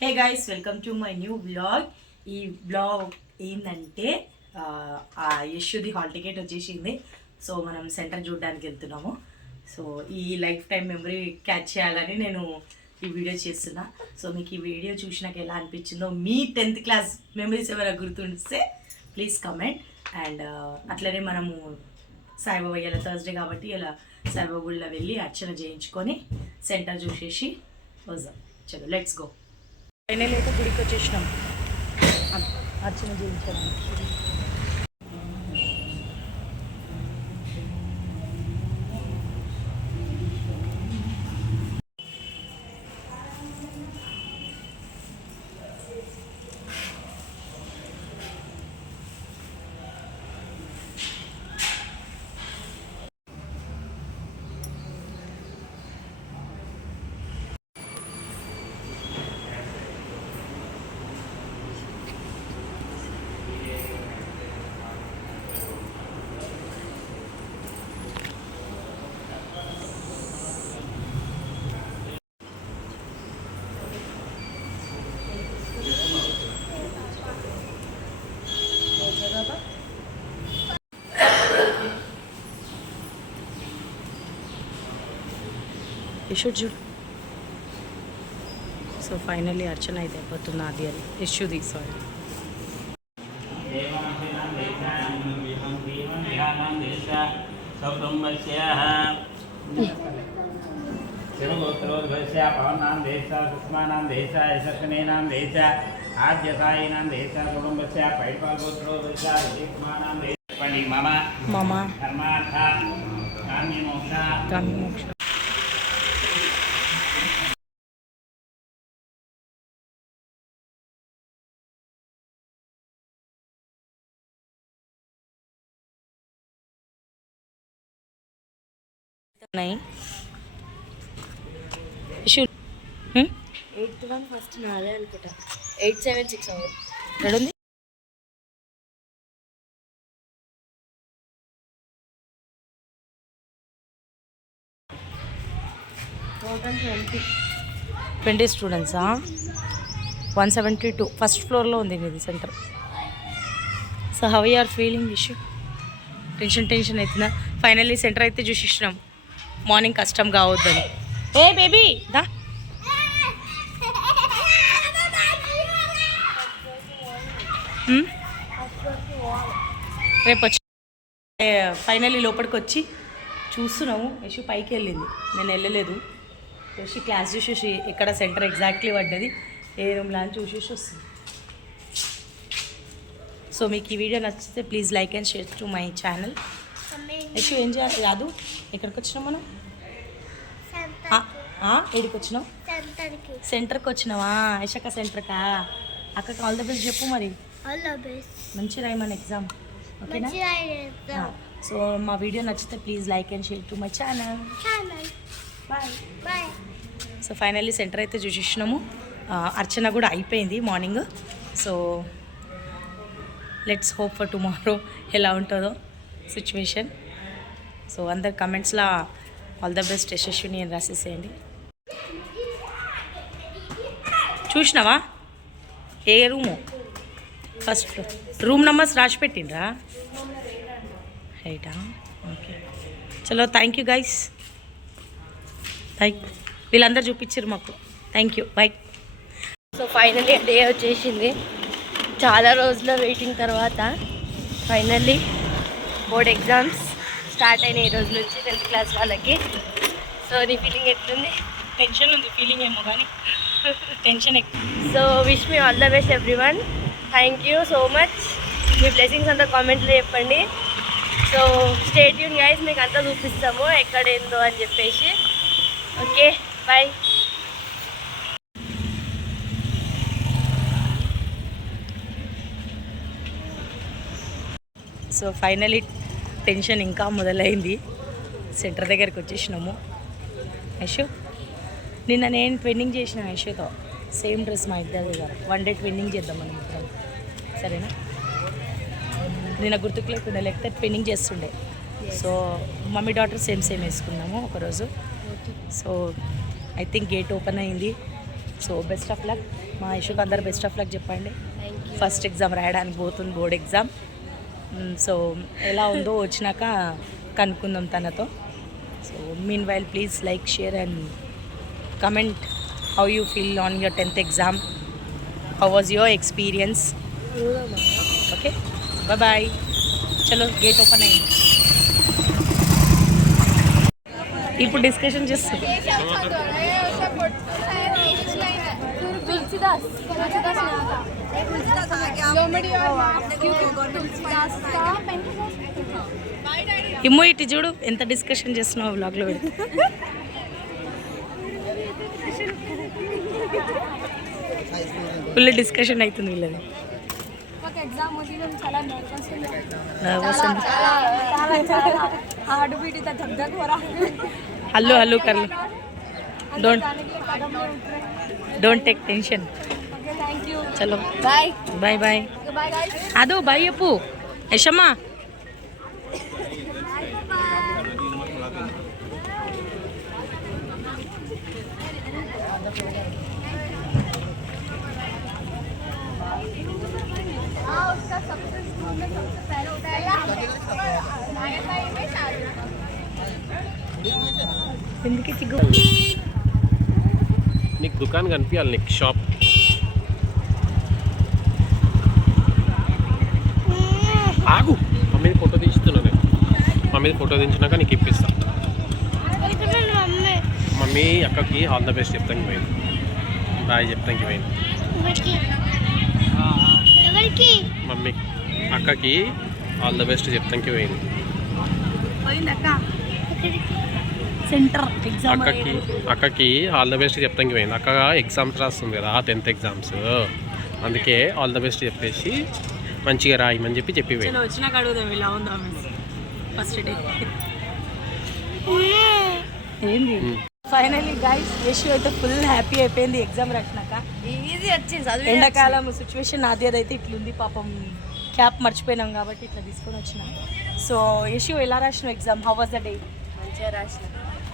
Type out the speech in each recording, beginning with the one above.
Hey guys, welcome to my new blog. ఈ blog ఏంటంటే యశుది hall ticket వచ్చేసింది. So మనం సెంటర్ చూడడానికి వెళ్తున్నాము. సో ఈ లైఫ్ టైం మెమరీ క్యాచ్ చేయాలని నేను ఈ వీడియో చేస్తున్నా. సో మీకు ఈ వీడియో చూసినాక ఎలా అనిపించిందో, మీ 10th క్లాస్ మెమరీస్ ఏమైనా గుర్తుండిస్తే ప్లీజ్ కమెంట్. అండ్ అట్లనే మనము సాయిబాబా ఇలా థర్స్డే కాబట్టి ఇలా సాయిబాబా గుడిలో వెళ్ళి అర్చన చేయించుకొని సెంటర్ చూసేసి వద్దాం. చలో లెట్స్ గో. ఫైనల్ అయితే గుడికి వచ్చేసినాం అర్చన చేయించడానికి. చూడు. సో ఫైనల్లీ అర్చన అయితే అయిపోతుంది. అది అది యశుది. సారీ, పవనాం దేశ సుష్మానాం దేశ యశస్వినాం దేశ ఆద్య సాయినాం దేశ కుటుంబస్య పైపాల్గోత్రో దేశ విజయకుమారాం దేశ మమ మమ కర్మార్థ కామ్యమోక్ష కామ్యమోక్ష. नहीं 8-1 ఫస్ట్ నాదే అనుకుంటా. 8-7-6 ఎక్కడుంది? టోటల్ 20 స్టూడెంట్సా? 172 ఫస్ట్ ఫ్లోర్లో ఉంది ఇది centre. So how you are feeling issue? Tension అవుతుందా? ఫైనల్లీ సెంటర్ అయితే చూసిస్తున్నాం. మార్నింగ్ కష్టం కావద్దని. ఏ బేబీ దా. రేపు వచ్చి ఫైనల్లీ లోపలికి వచ్చి చూస్తున్నాము. యశు పైకి వెళ్ళింది, నేను వెళ్ళలేదు. యశు క్లాస్ చూసేసి ఎక్కడ సెంటర్ ఎగ్జాక్ట్లీ పడ్డది, ఏ రూమ్లో అని చూసేసి వస్తుంది. సో మీకు ఈ వీడియో నచ్చితే please like and share to my channel. Yashu ఏం చేయాలి కాదు, ఎక్కడికి వచ్చినాం మనం? ఏడికి వచ్చినాం? సెంటర్కి వచ్చినావా? యశక్క సెంటర్కా? అక్కకి ఆల్ ద బెస్ట్ చెప్పు. మరి మంచి రాయమని ఎగ్జామ్, ఓకేనా? సో మా వీడియో నచ్చితే please like and share to my channel. Bye. So finally centre అయితే చూసేసినాము. అర్చన కూడా అయిపోయింది morning. So let's hope for tomorrow ఎలా ఉంటుందో సిచ్యువేషన్. సో అందరు కమెంట్స్లో ఆల్ ద బెస్ట్ యశస్విని అని రాసేసేయండి. చూసినావా ఏ room? First floor. Room numbers రాసి పెట్టిండ్రా? రైటా? ఓకే, చలో థ్యాంక్ యూ గైస్. వీళ్ళందరూ చూపించారు మాకు. Thank you, bye. So finally day వచ్చేసింది. చాలా రోజుల వెయిటింగ్ తర్వాత ఫైనల్లీ బోర్డ్ ఎగ్జామ్స్ స్టార్ట్ అయినాయి ఈ రోజు నుంచి 10th క్లాస్ వాళ్ళకి. సో నీ ఫీలింగ్ ఎట్లుంది? టెన్షన్ ఉంది, ఫీలింగ్ ఏమో కానీ టెన్షన్ ఎక్కువ. So wish me all the best everyone. Thank you so much. Me blessings అంతా కామెంట్లో చెప్పండి. సో స్టే ట్యూన్ గైస్, మీకు అంతా చూపిస్తాము ఎక్కడేందో అని చెప్పేసి. Okay, bye. So finally tension ఇంకా మొదలైంది. సెంటర్ దగ్గరికి వచ్చేసినాము. యశు నిన్న నేను ట్విన్నింగ్ చేసిన యశుతో సేమ్ డ్రెస్ మా ఇద్దరి దగ్గర. 1 డే ట్విన్నింగ్ చేద్దాం మనం ఇద్దరం, సరేనా? నిన్న గుర్తుకు లేకుండా, లేకపోతే ట్విన్నింగ్ చేస్తుండే. సో మమ్మీ డాటర్ సేమ్ వేసుకున్నాము ఒకరోజు. So I think gate open అయింది. So best of luck. మా ఇష్యూకి అందరు బెస్ట్ ఆఫ్ లక్ చెప్పండి. Thank you. ఫస్ట్ ఎగ్జామ్ రాయడానికి పోతుంది, బోర్డ్ ఎగ్జామ్. సో ఎలా ఉందో వచ్చినాక కనుక్కుందాం తనతో. So meanwhile please like, share and comment how you feel on your 10th exam. How was your experience? Okay, bye. చలో gate open అయింది. ఇప్పుడు డిస్కషన్ చేస్తాం. ఇమ్మో ఇటు చూడు ఎంత డిస్కషన్ చేస్తున్నావు వ్లాగ్లో. ఫుల్ డిస్కషన్ అవుతుంది వీళ్ళది. హలో హలో కర్లు, డోంట్ టేక్ టెన్షన్. చలో బాయ్ బాయ్ బాయ్. అదో బాయ్ చెప్పు యశమ్మా. ఎందుకు చిగ్గు? నీకు దుకాణం కనిపించాలి, నీకు షాప్. ఆగు, మమ్మీని ఫోటో తీస్తున్నా నేను. మమ్మీని ఫోటో తీసినాక నీకు ఇప్పిస్తా. మమ్మీ అక్కకి ఆల్ ద బెస్ట్ చెప్తానికి పోయింది, బాయ్ చెప్తానికి పోయింది. మమ్మీ అక్కకి ఆల్ ద బెస్ట్ చెప్తానికి పోయింది. అక్కకి ఆల్ ద బెస్ట్ చెప్తానికి పోయింది. అక్క ఎగ్జామ్స్ రాస్తుంది కదా, 10th ఎగ్జామ్స్. అందుకే ఆల్ ద బెస్ట్ చెప్పేసి మంచిగా రాయమని చెప్పి పోయింది. వచ్చినాక అడుగుదాం ఇలా ఉందా ఫస్ట్ డే. ఏంది ఫైనలీ గైస్, యశు అయితే ఫుల్ హ్యాపీ అయిపోయింది ఎగ్జామ్ రాసినాక. ఈజీ వచ్చింది. ఎండాకాలం సిచ్యువేషన్ నాది అయితే ఇట్లుంది పాపం. క్యాప్ మర్చిపోయినాం కాబట్టి ఇట్లా తీసుకొని వచ్చిన. సో యశు ఎలా రాసిన exam? How was the day? మంచిగా రాసిన,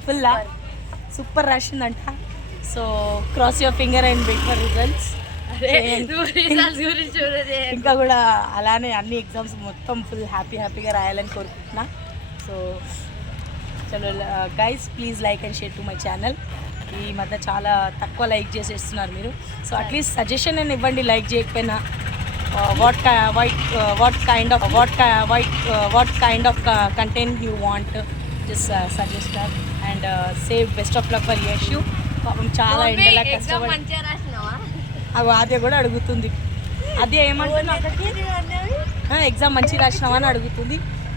ఫుల్లా సూపర్ రాసిందంట. So cross your finger and wait for results. ఇంకా కూడా అలానే అన్ని ఎగ్జామ్స్ మొత్తం ఫుల్ హ్యాపీగా రాయాలని కోరుకుంటున్నా. సో చలో guys, please like and share to my channel. ఈ మధ్య చాలా తక్కువ లైక్ చేసేస్తున్నారు మీరు. సో అట్లీస్ట్ సజెషన్ అని ఇవ్వండి, లైక్ చేయకపోయినా. what kind of content you want, just suggest that. And say best of luck for Yeshu. పాపం చాలా ఎండలా కష్టపడి అది కూడా అడుగుతుంది. అది ఏమంటున్నా ఎగ్జామ్ మంచిగా రాసినావా అని అడుగుతుంది.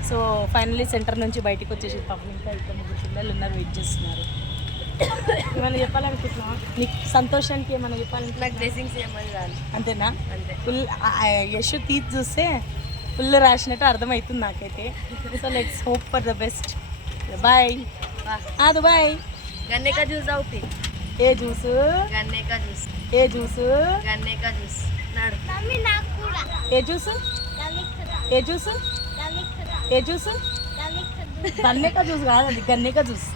సో ఫైనల్లీ సెంటర్ నుంచి బయటకు వచ్చేసి పాపం ఇంకా ఇక్కడ 3 పిల్లలు ఉన్నారు, వెయిట్ చేస్తున్నారు. ఏమైనా చెప్పాలనుకుంటున్నావా? నీకు సంతోషానికి ఏమైనా చెప్పాలంటే? నాకు డ్రెస్సింగ్స్ ఏమని రాదు. అంతేనా? అంతే. ఫుల్ యశు తీసి చూస్తే ఫుల్ రాసినట్టు అర్థమవుతుంది నాకైతే. So let's hope for the best. Bye. అది బాయ్. गन्ने का जूस అవుతి. ఏ జ్యూస్? गन्ने का जूस. ఏ జ్యూస్? गन्ने का जूस. నాడు. మమ్మీ నాకు కూడా. ఏ జ్యూస్? ఏ జ్యూస్? ఏ జ్యూస్? గన్నే కా జ్యూస్ కాదు, అది గన్నే కా జ్యూస్.